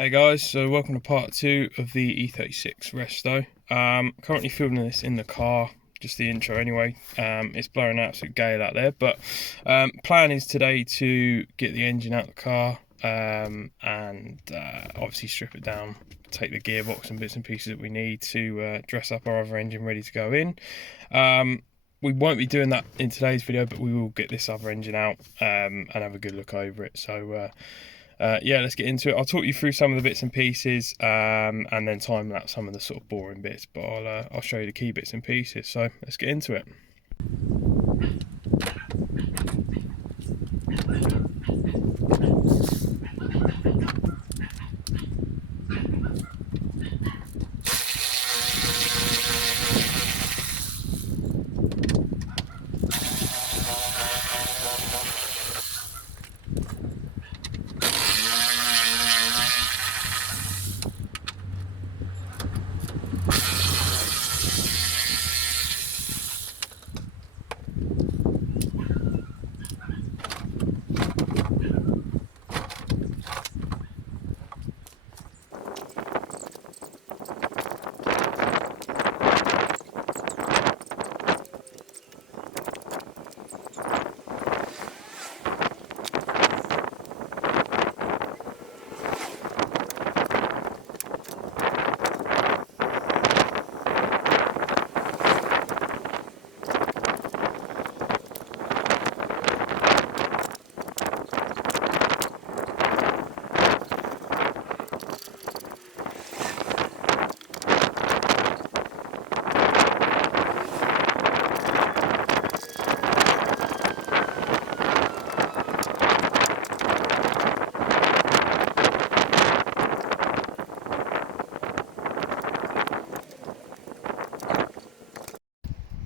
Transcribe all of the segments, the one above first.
Hey guys, so welcome to part 2 of the E36 Resto. Currently filming this in the car, just the intro anyway. It's blowing an absolute gale out there, but plan is today to get the engine out of the car and obviously strip it down, take the gearbox and bits and pieces that we need to dress up our other engine ready to go in. We won't be doing that in today's video, but we will get this other engine out and have a good look over it. So yeah, let's get into it. I'll talk you through some of the bits and pieces and then time lapse some of the sort of boring bits, but I'll show you the key bits and pieces. So let's get into it.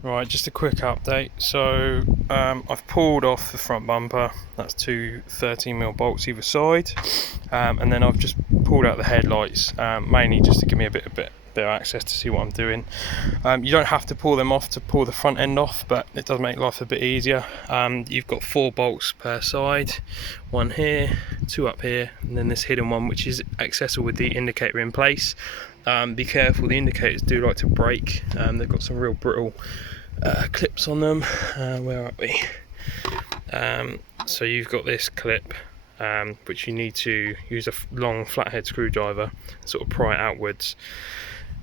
Right, just a quick update. So I've pulled off the front bumper. That's two 13mm bolts either side, and then I've just pulled out the headlights, mainly just to give me a bit of access to see what I'm doing. You don't have to pull them off to pull the front end off, but it does make life a bit easier. You've got 4 bolts per side, one here, 2 up here, and then this hidden one which is accessible with the indicator in place. Be careful, the indicators do like to break. They've got some real brittle clips on them. Where are we? So you've got this clip which you need to use a long flathead screwdriver and sort of pry it outwards,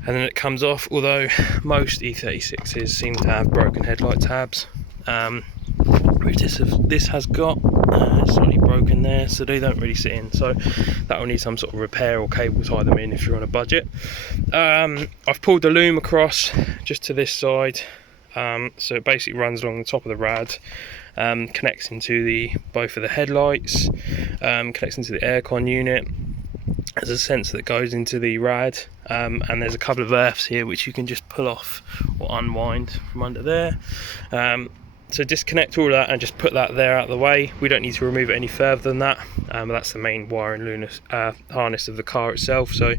and then it comes off, although most E36s seem to have broken headlight tabs, which this has got slightly broken there, so they don't really sit in, so that will need some sort of repair or cable tie them in if you're on a budget. I've pulled the loom across just to this side, so it basically runs along the top of the rad, connects into both of the headlights, connects into the aircon unit. There's a sensor that goes into the rad, and there's a couple of earths here which you can just pull off or unwind from under there. So disconnect all of that and just put that there out of the way. We don't need to remove it any further than that. That's the main wiring harness of the car itself, so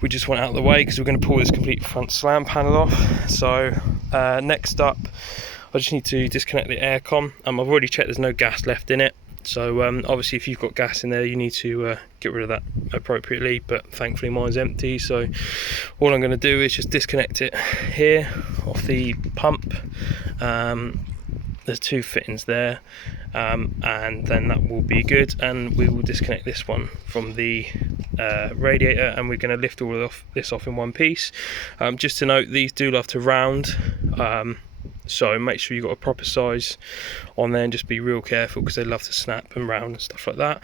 we just want it out of the way because we're going to pull this complete front slam panel off. So next up, I just need to disconnect the aircon. I've already checked there's no gas left in it, so obviously if you've got gas in there you need to get rid of that appropriately, but thankfully mine's empty, so all I'm going to do is just disconnect it here off the pump. There's 2 fittings there, and then that will be good, and we will disconnect this one from the radiator, and we're going to lift all of this off in one piece. Just to note, these do love to round, so make sure you've got a proper size on there and just be real careful because they love to snap and round and stuff like that.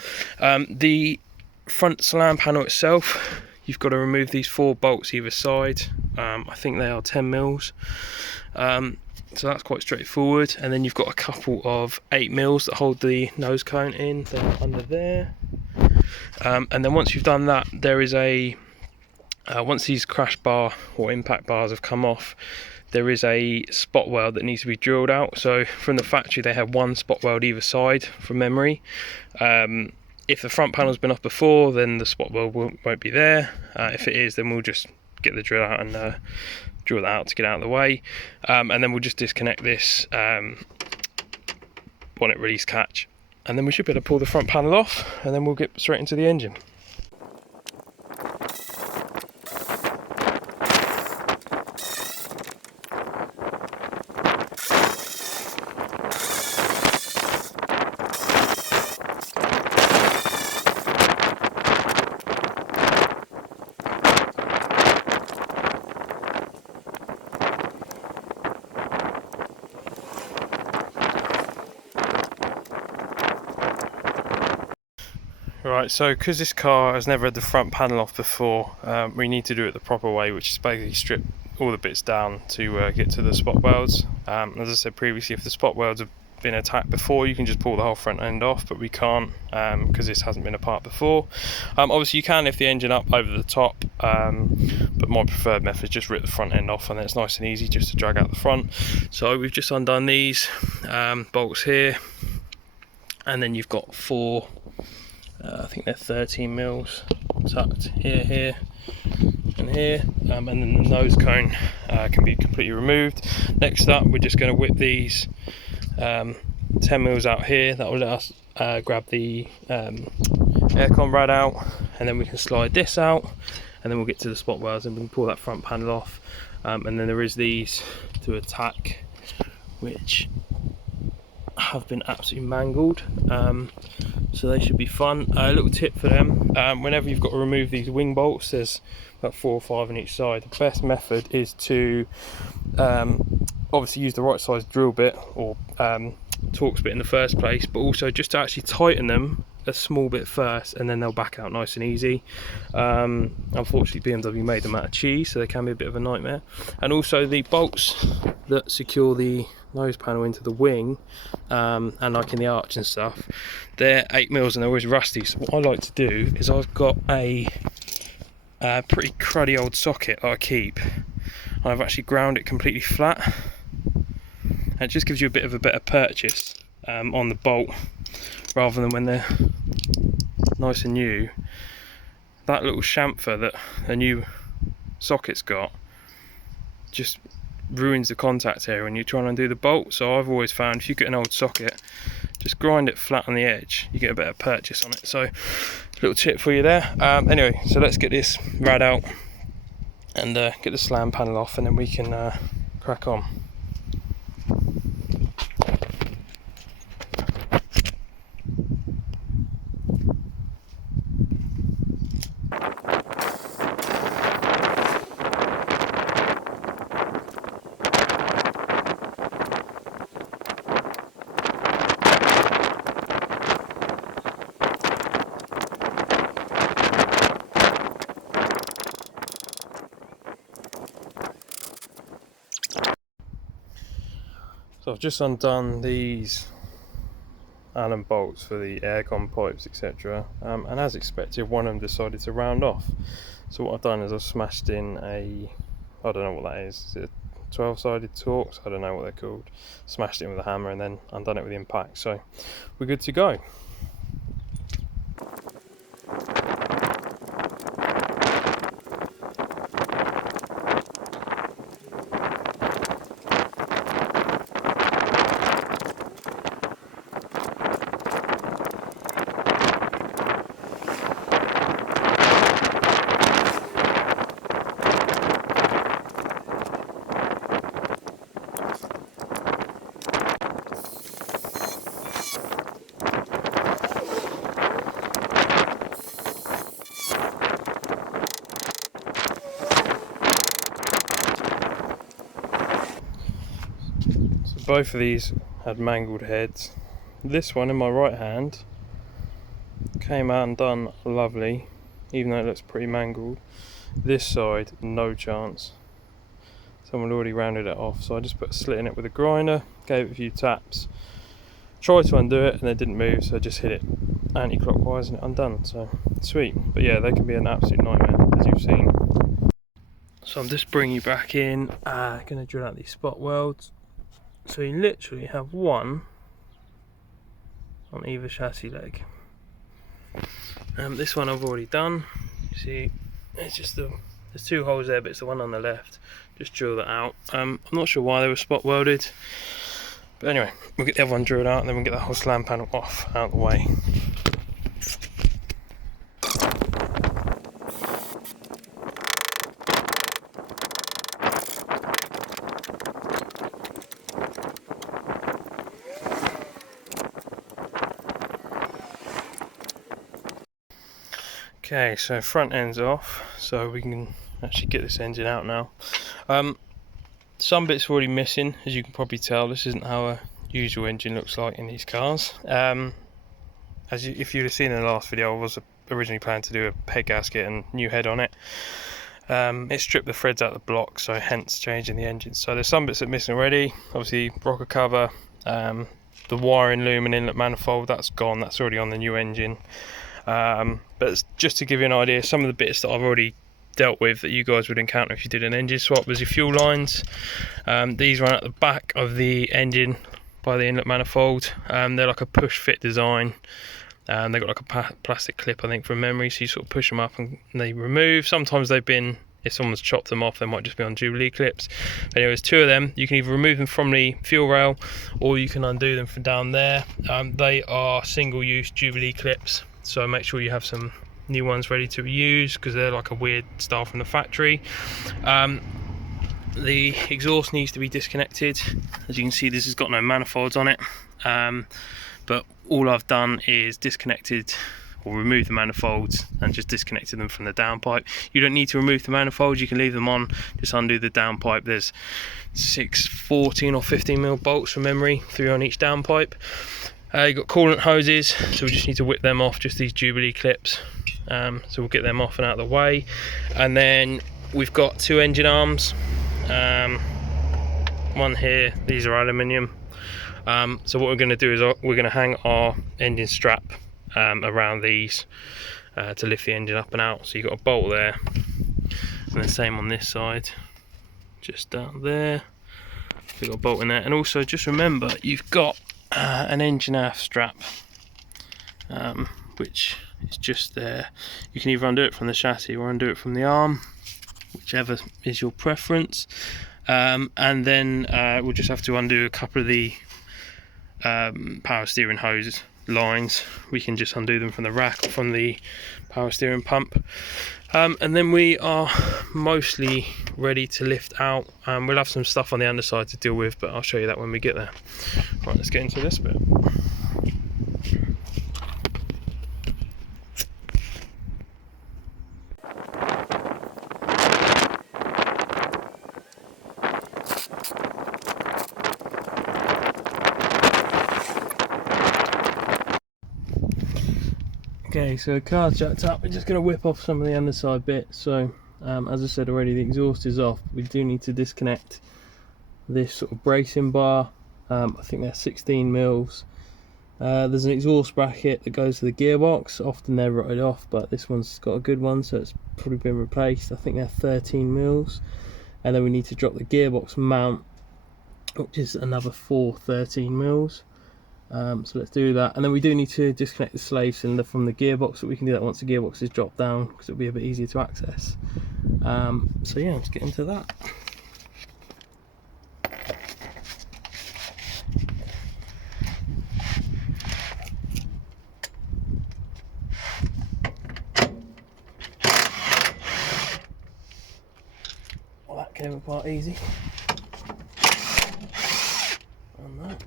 The front slam panel itself, you've got to remove these 4 bolts either side. I think they are 10mm, so that's quite straightforward. And then you've got a couple of 8mm that hold the nose cone in. They're under there, and then once you've done that, there is a once these crash bar or impact bars have come off, there is a spot weld that needs to be drilled out. So from the factory they have 1 spot weld either side from memory. If the front panel's been off before, then the spot weld won't be there. If it is, then we'll just get the drill out and drill that out to get out of the way, and then we'll just disconnect this bonnet release catch, and then we should be able to pull the front panel off, and then we'll get straight into the engine. Right, so because this car has never had the front panel off before, we need to do it the proper way, which is basically strip all the bits down to get to the spot welds. As I said previously, if the spot welds have been attacked before, you can just pull the whole front end off, but we can't because this hasn't been apart before. Obviously you can lift the engine up over the top, but my preferred method is just rip the front end off, and then it's nice and easy just to drag out the front. So we've just undone these bolts here, and then you've got four, I think they're 13 mils tucked here and here, and then the nose cone can be completely removed. Next up, we're just going to whip these 10 mils out here. That will let us grab the aircon rad out, and then we can slide this out, and then we'll get to the spot welds and we can pull that front panel off. And then there is these to attack, which have been absolutely mangled, so they should be fun. A little tip for them: whenever you've got to remove these wing bolts, there's about 4 or 5 on each side. The best method is to obviously use the right size drill bit or Torx bit in the first place, but also just to actually tighten them a small bit first, and then they'll back out nice and easy. Unfortunately BMW made them out of cheese, so they can be a bit of a nightmare. And also the bolts that secure the nose panel into the wing, and like in the arch and stuff, they're 8 mils and they're always rusty. So what I like to do is I've got a pretty cruddy old socket that I keep. I've actually ground it completely flat, and it just gives you a bit of a better purchase on the bolt, rather than when they're nice and new. That little chamfer that a new socket's got just ruins the contact area when you're trying to undo the bolt. So I've always found if you get an old socket, just grind it flat on the edge, you get a better purchase on it. So little tip for you there. Anyway, so let's get this rad out and get the slam panel off, and then we can crack on. So I've just undone these Allen bolts for the aircon pipes, etc. And as expected, one of them decided to round off. So what I've done is I've smashed in a, I don't know what that is it a 12-sided Torx? I don't know what they're called. Smashed it in with a hammer and then undone it with the impact. So we're good to go. Both of these had mangled heads. This one in my right hand came out and done lovely, even though it looks pretty mangled. This side, no chance. Someone already rounded it off, so I just put a slit in it with a grinder, gave it a few taps, tried to undo it and it didn't move, so I just hit it anti-clockwise and it undone. So sweet. But yeah, they can be an absolute nightmare, as you've seen. So I'm just bringing you back in, gonna drill out these spot welds. So you literally have one on either chassis leg. This one I've already done. You see, it's just there's 2 holes there, but it's the one on the left. Just drill that out. I'm not sure why they were spot welded, but anyway, we'll get the other one drilled out, and then we'll get the whole slam panel off out of the way. Okay, so front end's off, so we can actually get this engine out now. Some bits are already missing, as you can probably tell. This isn't how a usual engine looks like in these cars. If you'd have seen in the last video, I was originally planned to do a head gasket and new head on it. It stripped the threads out of the block, so hence changing the engine. So there's some bits that are missing already. Obviously rocker cover, the wiring loom and inlet manifold, that's gone, that's already on the new engine. But just to give you an idea, some of the bits that I've already dealt with that you guys would encounter if you did an engine swap was your fuel lines. These run at the back of the engine by the inlet manifold. They're like a push fit design. They've got like a plastic clip, I think, from memory, so you sort of push them up and they remove. Sometimes they've been, if someone's chopped them off, they might just be on Jubilee clips. But anyways, two of them, you can either remove them from the fuel rail or you can undo them from down there. They are single use Jubilee clips, so make sure you have some new ones ready to use because they're like a weird style from the factory. The exhaust needs to be disconnected. As you can see, this has got no manifolds on it, but all I've done is disconnected or removed the manifolds and just disconnected them from the downpipe. You don't need to remove the manifolds, you can leave them on, just undo the downpipe. There's 6 14 or 15 mil bolts from memory, 3 on each downpipe. You've got coolant hoses, so we just need to whip them off, just these Jubilee clips. So we'll get them off and out of the way. And then we've got 2 engine arms, one here, these are aluminium. So what we're going to do is we're going to hang our engine strap around these to lift the engine up and out. So you've got a bolt there, and the same on this side, just down there. We've got a bolt in there, and also just remember you've got an engine aft strap, which is just there. You can either undo it from the chassis or undo it from the arm, whichever is your preference. And then we'll just have to undo a couple of the power steering hose lines. We can just undo them from the rack or from the power steering pump, and then we are mostly ready to lift out. We'll have some stuff on the underside to deal with, but I'll show you that when we get there. Right, let's get into this bit. Okay, so the car's jacked up. We're just going to whip off some of the underside bits. So as I said already, the exhaust is off. We do need to disconnect this sort of bracing bar. I think they're 16 mils. There's an exhaust bracket that goes to the gearbox. Often they're rotted off, but this one's got a good one, so it's probably been replaced. I think they're 13 mils. And then we need to drop the gearbox mount, which is another 13 mils. So let's do that, and then we do need to disconnect the slave cylinder from the gearbox, but we can do that once the gearbox is dropped down because it'll be a bit easier to access. So yeah, let's get into that. Well, that came apart easy. And that.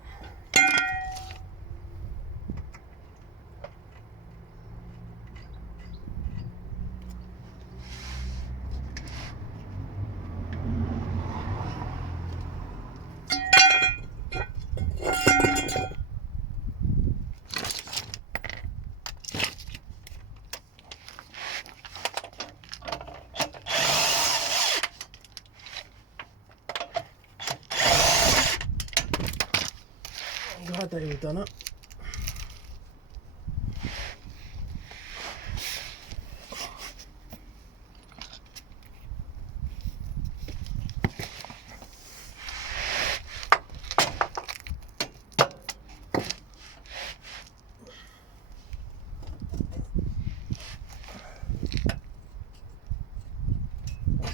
I'm glad they were done up.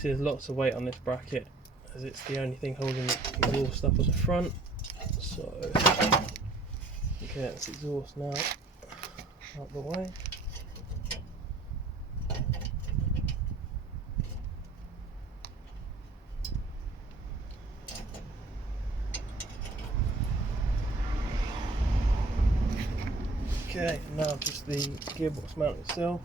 There's lots of weight on this bracket as it's the only thing holding the exhaust up at the front. So okay, that's exhaust now out the way. Okay, now just the gearbox mount itself.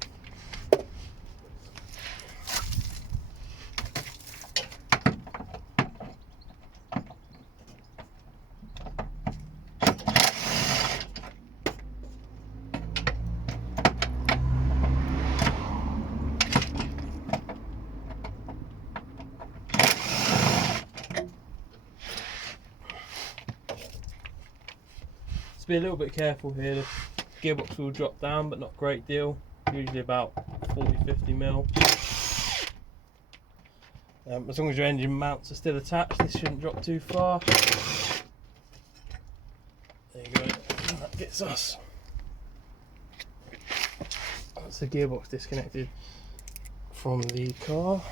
to be a little bit careful here. The gearbox will drop down, but not a great deal. Usually about 40-50 mil. As long as your engine mounts are still attached, this shouldn't drop too far. There you go. And that gets us. That's the gearbox disconnected from the car.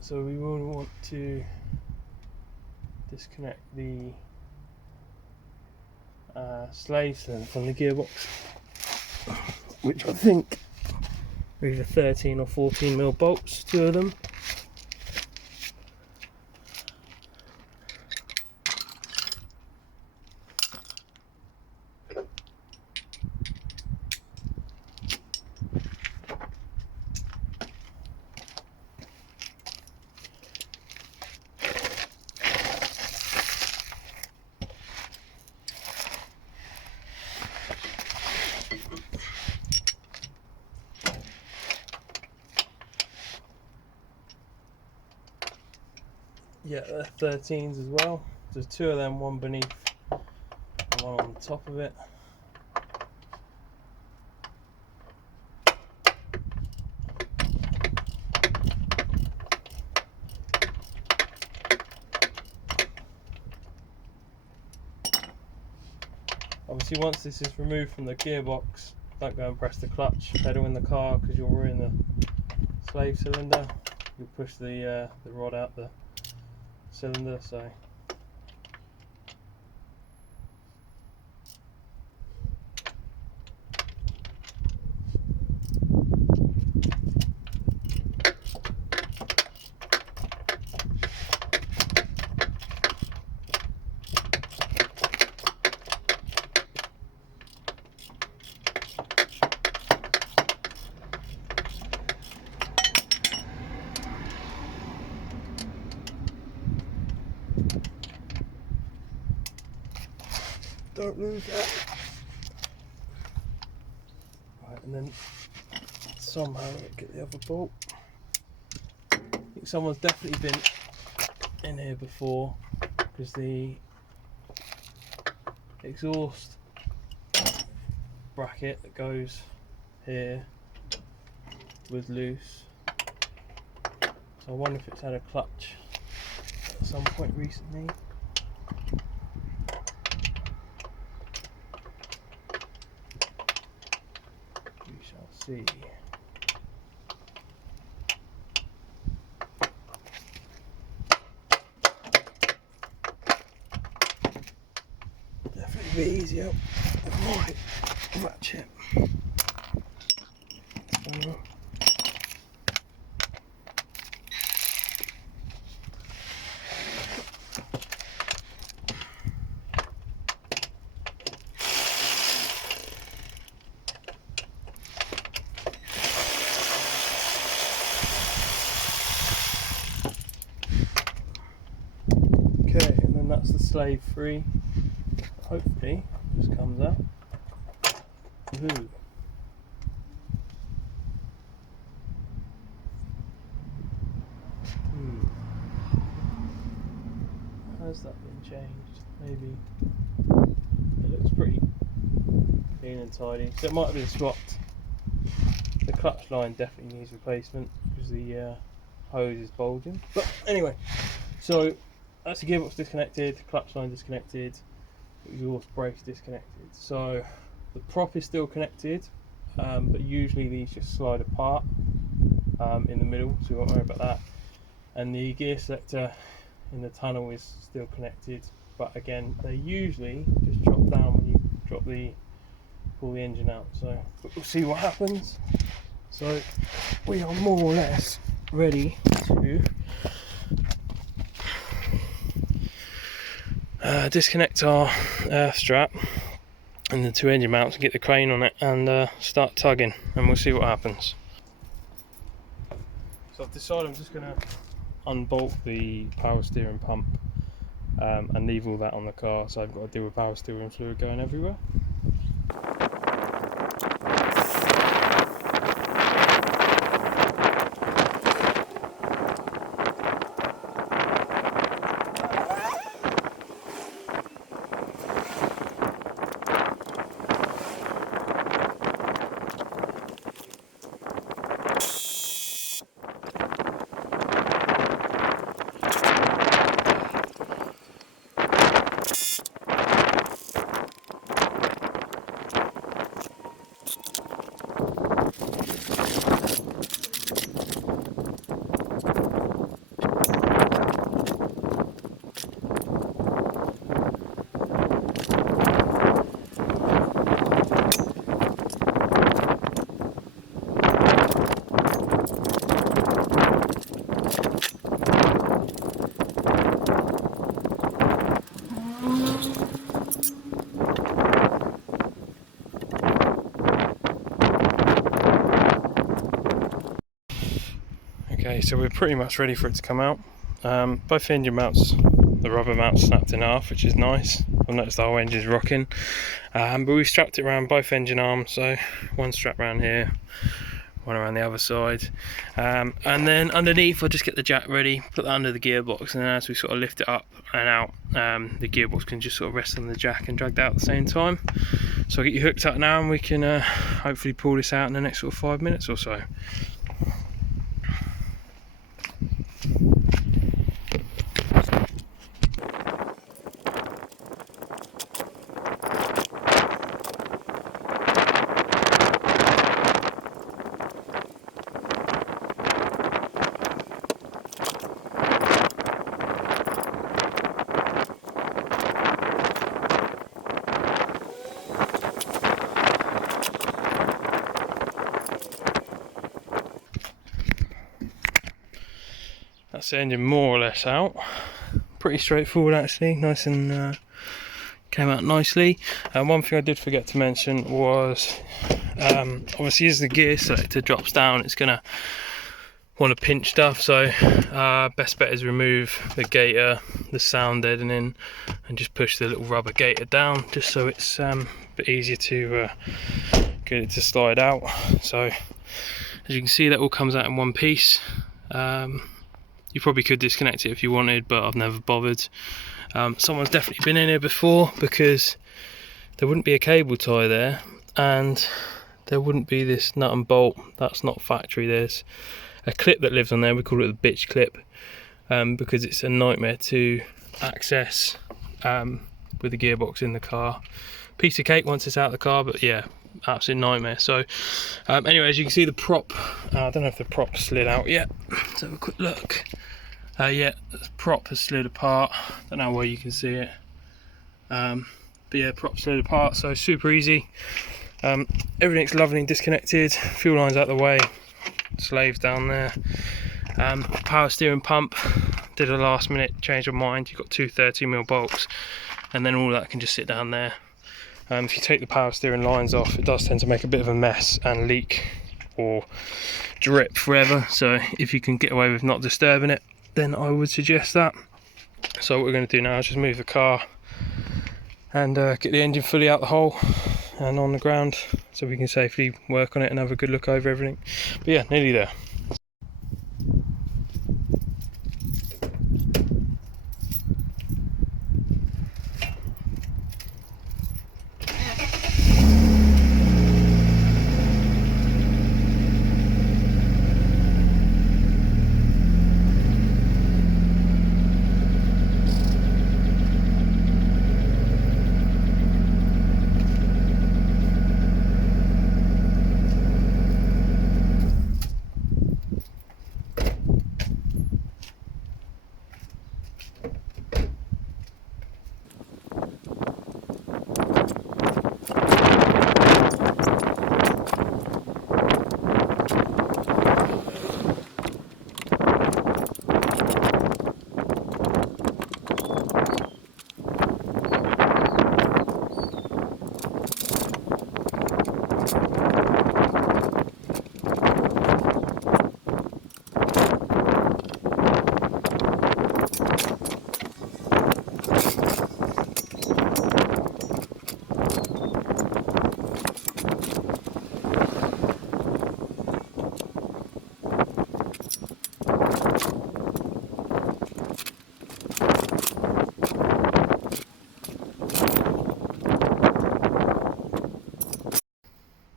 So we will want to disconnect the slave cylinder from the gearbox, which I think are either 13 or 14 mil bolts, two of them. Yeah, they're 13s as well. There's two of them, one beneath and one on top of it. Obviously once this is removed from the gearbox, don't go and press the clutch pedal in the car because you'll ruin the slave cylinder. You'll push the rod out the cylinder, so don't lose that. Right, and then somehow get the other bolt. I think someone's definitely been in here before because the exhaust bracket that goes here was loose. So I wonder if it's had a clutch at some point recently. See. Definitely a bit easier. Right, ratchet. Okay, and then that's the slave free. Hopefully, just comes out. Ooh. Has that been changed? Maybe. It looks pretty clean and tidy. So it might have been swapped. The clutch line definitely needs replacement because the hose is bulging. But anyway, so that's the gearbox disconnected, clutch line disconnected, exhaust brakes disconnected. So the prop is still connected, but usually these just slide apart in the middle, so we won't worry about that. And the gear selector in the tunnel is still connected, but again they usually just drop down when you pull the engine out. So we'll see what happens. So we are more or less ready to disconnect our strap and the two engine mounts and get the crane on it and start tugging, and we'll see what happens. So I've decided I'm just going to unbolt the power steering pump and leave all that on the car, so I've got to deal with power steering fluid going everywhere. Okay, so we're pretty much ready for it to come out. Both engine mounts, the rubber mounts snapped in half, which is nice. I've noticed the whole engine's rocking, but we've strapped it around both engine arms, so one strap around here, one around the other side, and then underneath I'll just get the jack ready, put that under the gearbox, and then as we sort of lift it up and out, the gearbox can just sort of rest on the jack and drag that out at the same time. So I'll get you hooked up now and we can hopefully pull this out in the next sort of 5 minutes or so. That's the engine more or less out. Pretty straightforward actually, nice and came out nicely. One thing I did forget to mention was obviously as the gear selector drops down it's going to want to pinch stuff, so best bet is remove the gator, the sound deadening, and just push the little rubber gator down just so it's a bit easier to get it to slide out. So as you can see that all comes out in one piece. You probably could disconnect it if you wanted, but I've never bothered. Someone's definitely been in here before because there wouldn't be a cable tie there and there wouldn't be this nut and bolt. That's not factory. There's a clip that lives on there, we call it the bitch clip, because it's a nightmare to access with the gearbox in the car. Piece of cake once it's out of the car, but yeah, absolute nightmare. So anyway, as you can see the prop, I don't know if the prop slid out yet, let's have a quick look. Yeah, the prop has slid apart, don't know where you can see it, but yeah, prop slid apart, so super easy. Everything's lovely and disconnected, fuel lines out the way, slaves down there. Power steering pump, did a last minute change of mind, you've got two 30mm bolts and then all that can just sit down there. If you take the power steering lines off, it does tend to make a bit of a mess and leak or drip forever, so if you can get away with not disturbing it, then I would suggest that. So what we're going to do now is just move the car and get the engine fully out the hole and on the ground so we can safely work on it and have a good look over everything. But yeah, nearly there.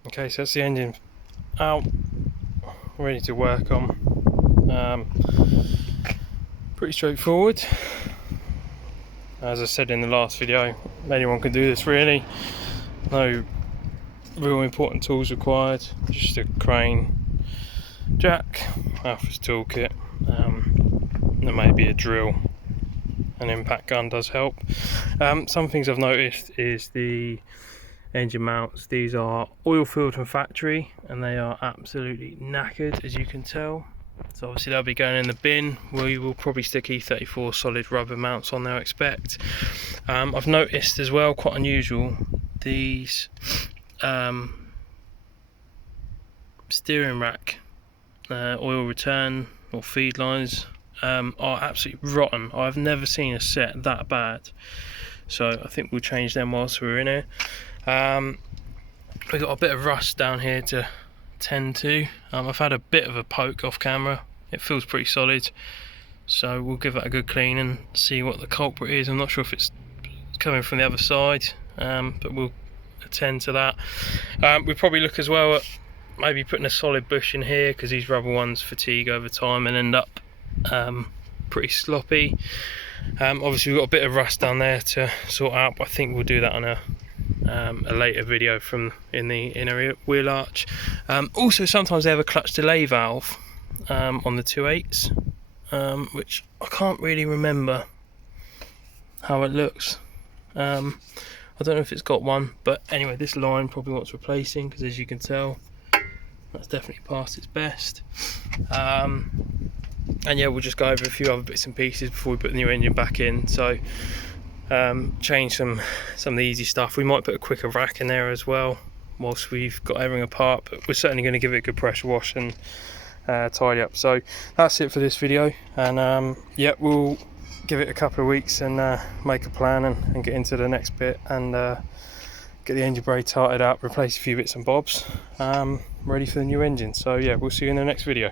Okay, so that's the engine out, ready to work on. Pretty straightforward. As I said in the last video, anyone can do this really. No real important tools required, just a crane, jack, Alpha's toolkit, there may be a drill, an impact gun does help. Some things I've noticed is the engine mounts. These are oil filled from factory and they are absolutely knackered, as you can tell. So obviously they'll be going in the bin. We will probably stick E36 solid rubber mounts on there, I expect. I've noticed as well, quite unusual, these steering rack oil return or feed lines are absolutely rotten. I've never seen a set that bad, so I think we'll change them whilst we're in here. We've got a bit of rust down here to tend to. I've had a bit of a poke off camera. It feels pretty solid, so we'll give that a good clean and see what the culprit is. I'm not sure if it's coming from the other side, but we'll attend to that. We probably look as well at maybe putting a solid bush in here, because these rubber ones fatigue over time and end up pretty sloppy. Obviously we've got a bit of rust down there to sort out, but I think we'll do that on a later video from in the inner wheel arch. Also sometimes they have a clutch delay valve on the 2.8s, which I can't really remember how it looks. I don't know if it's got one, but anyway, this line probably wants replacing, because as you can tell, that's definitely past its best. And yeah, we'll just go over a few other bits and pieces before we put the new engine back in. So change some of the easy stuff. We might put a quicker rack in there as well whilst we've got everything apart, but we're certainly going to give it a good pressure wash and tidy up. So that's it for this video, and yeah, we'll give it a couple of weeks and make a plan and get into the next bit, and get the engine braid tightened up, replace a few bits and bobs, ready for the new engine. So yeah, we'll see you in the next video.